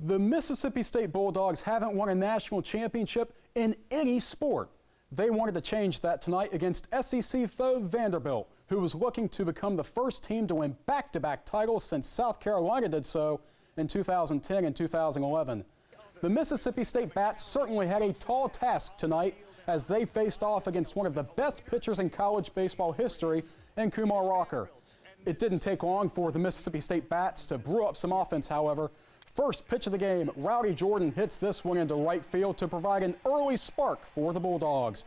The Mississippi State Bulldogs haven't won a national championship in any sport. They wanted to change that tonight against SEC foe Vanderbilt, who was looking to become the first team to win back-to-back titles since South Carolina did so in 2010 and 2011. The Mississippi State Bats certainly had a tall task tonight as they faced off against one of the best pitchers in college baseball history in Kumar Rocker. It didn't take long for the Mississippi State Bats to brew up some offense, however. First pitch of the game, Rowdy Jordan hits this one into right field to provide an early spark for the Bulldogs.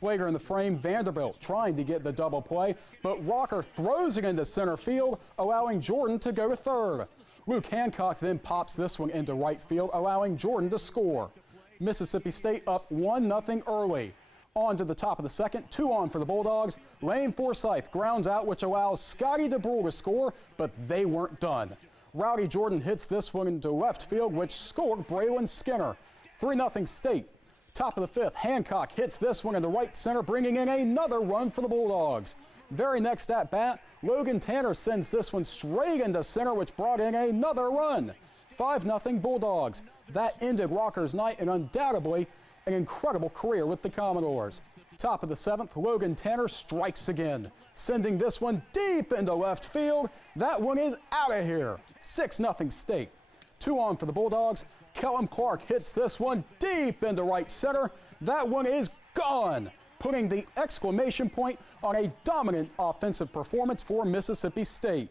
Later in the frame, Vanderbilt trying to get the double play, but Rocker throws it into center field, allowing Jordan to go to third. Luke Hancock then pops this one into right field, allowing Jordan to score. Mississippi State up 1-0 early. On to the top of the second, 2 on for the Bulldogs. Lane Forsythe grounds out, which allows Scotty DeBrule to score, but they weren't done. Rowdy Jordan hits this one into left field, which scored Braylon Skinner. 3-0 State. Top of the fifth, Hancock hits this one into right center, bringing in another run for the Bulldogs. Very next at bat, Logan Tanner sends this one straight into center, which brought in another run. 5-0 Bulldogs. That ended Rocker's night and undoubtedly an incredible career with the Commodores. Top of the seventh, Logan Tanner strikes again, sending this one deep into left field. That one is out of here. 6-0 State. 2 on for the Bulldogs. Kellum Clark hits this one deep into right center. That one is gone, putting the exclamation point on a dominant offensive performance for Mississippi State.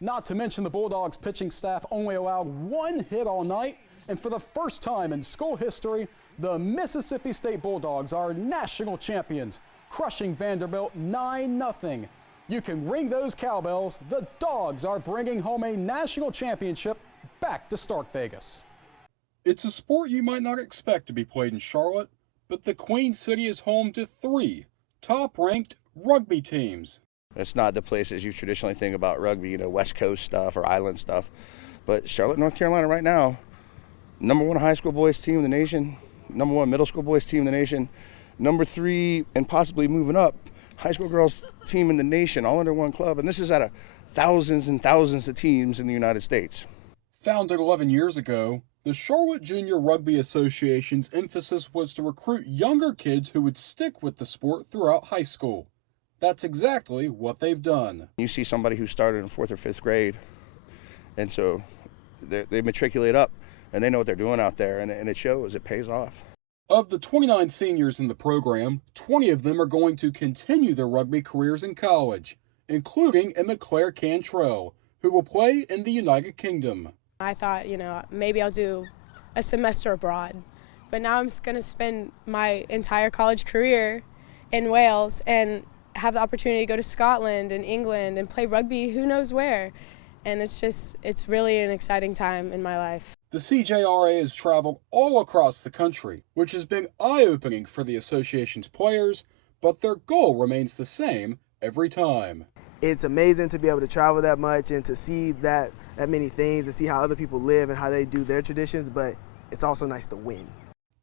Not to mention the Bulldogs pitching staff only allowed 1 hit all night, and for the first time in school history, the Mississippi State Bulldogs are national champions, crushing Vanderbilt 9-0. You can ring those cowbells. The Dogs are bringing home a national championship back to Stark Vegas. It's a sport you might not expect to be played in Charlotte, but the Queen City is home to 3 top-ranked rugby teams. It's not the places you traditionally think about rugby, you know, West Coast stuff or island stuff. But Charlotte, North Carolina right now, #1 high school boys team in the nation, #1 middle school boys team in the nation, #3 and possibly moving up, high school girls team in the nation, all under one club. And this is out of thousands and thousands of teams in the United States. Founded 11 years ago, the Charlotte Junior Rugby Association's emphasis was to recruit younger kids who would stick with the sport throughout high school. That's exactly what they've done. You see somebody who started in 4th or 5th grade, and so they matriculate up, and they know what they're doing out there, and it shows, it pays off. Of the 29 seniors in the program, 20 of them are going to continue their rugby careers in college, including Emma Claire Cantrell, who will play in the United Kingdom. I thought, maybe I'll do a semester abroad, but now I'm just going to spend my entire college career in Wales and have the opportunity to go to Scotland and England and play rugby who knows where. And it's really an exciting time in my life. The CJRA has traveled all across the country, which has been eye-opening for the association's players, but their goal remains the same every time. It's amazing to be able to travel that much and to see that many things and see how other people live and how they do their traditions, but it's also nice to win.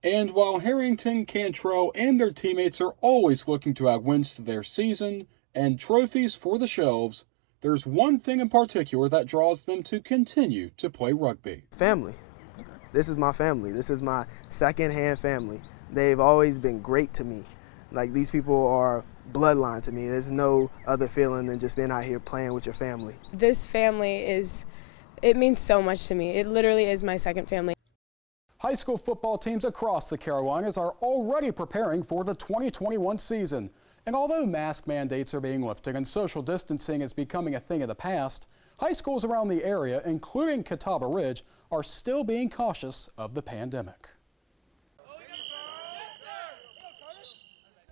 And while Harrington, Cantrell, and their teammates are always looking to add wins to their season and trophies for the shelves, there's one thing in particular that draws them to continue to play rugby. Family. This is my family. This is my second-hand family. They've always been great to me. Like, these people are bloodline to me. There's no other feeling than just being out here playing with your family. This family it means so much to me. It literally is my second family. High school football teams across the Carolinas are already preparing for the 2021 season. And although mask mandates are being lifted and social distancing is becoming a thing of the past, high schools around the area, including Catawba Ridge, are still being cautious of the pandemic.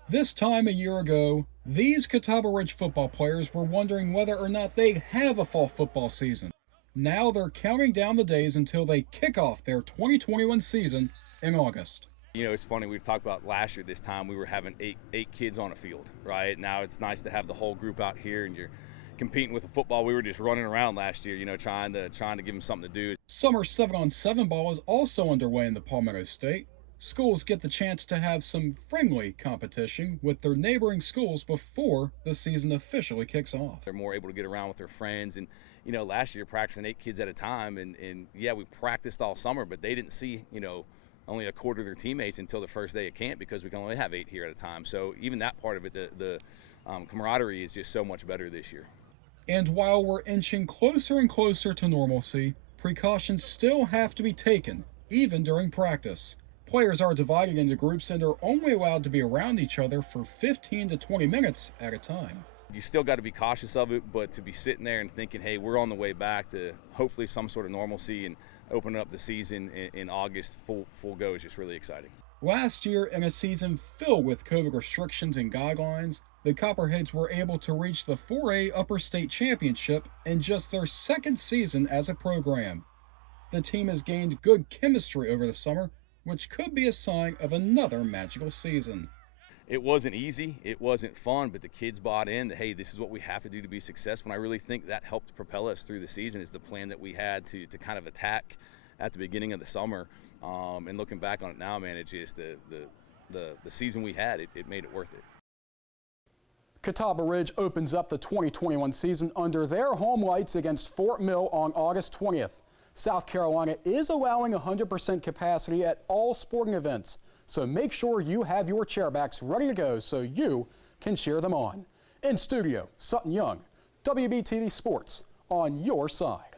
This time a year ago, these Catawba Ridge football players were wondering whether or not they have a fall football season. Now they're counting down the days until they kick off their 2021 season in August. You know, it's funny, we've talked about last year this time we were having eight kids on a field, right? Now it's nice to have the whole group out here and you're competing with the football. We were just running around last year, trying to give them something to do. Summer 7-on-7 ball is also underway in the Palmetto State. Schools get the chance to have some friendly competition with their neighboring schools before the season officially kicks off. They're more able to get around with their friends, and you know, last year practicing 8 kids at a time, and yeah, we practiced all summer, but they didn't see, you know, only a quarter of their teammates until the first day of camp because we can only have 8 here at a time. So even that part of it, the camaraderie is just so much better this year. And while we're inching closer and closer to normalcy, precautions still have to be taken, even during practice. Players are divided into groups and are only allowed to be around each other for 15 to 20 minutes at a time. You still got to be cautious of it, but to be sitting there and thinking, hey, we're on the way back to hopefully some sort of normalcy and opening up the season in August full go is just really exciting. Last year, in a season filled with COVID restrictions and guidelines, the Copperheads were able to reach the 4A Upper State Championship in just their second season as a program. The team has gained good chemistry over the summer, which could be a sign of another magical season. It wasn't easy, it wasn't fun, but the kids bought in that, hey, this is what we have to do to be successful. And I really think that helped propel us through the season, is the plan that we had to kind of attack at the beginning of the summer. And looking back on it now, man, it's just the season we had, it made it worth it. Catawba Ridge opens up the 2021 season under their home lights against Fort Mill on August 20th. South Carolina is allowing 100% capacity at all sporting events, so make sure you have your chairbacks ready to go so you can cheer them on. In studio, Sutton Young, WBTV Sports, on your side.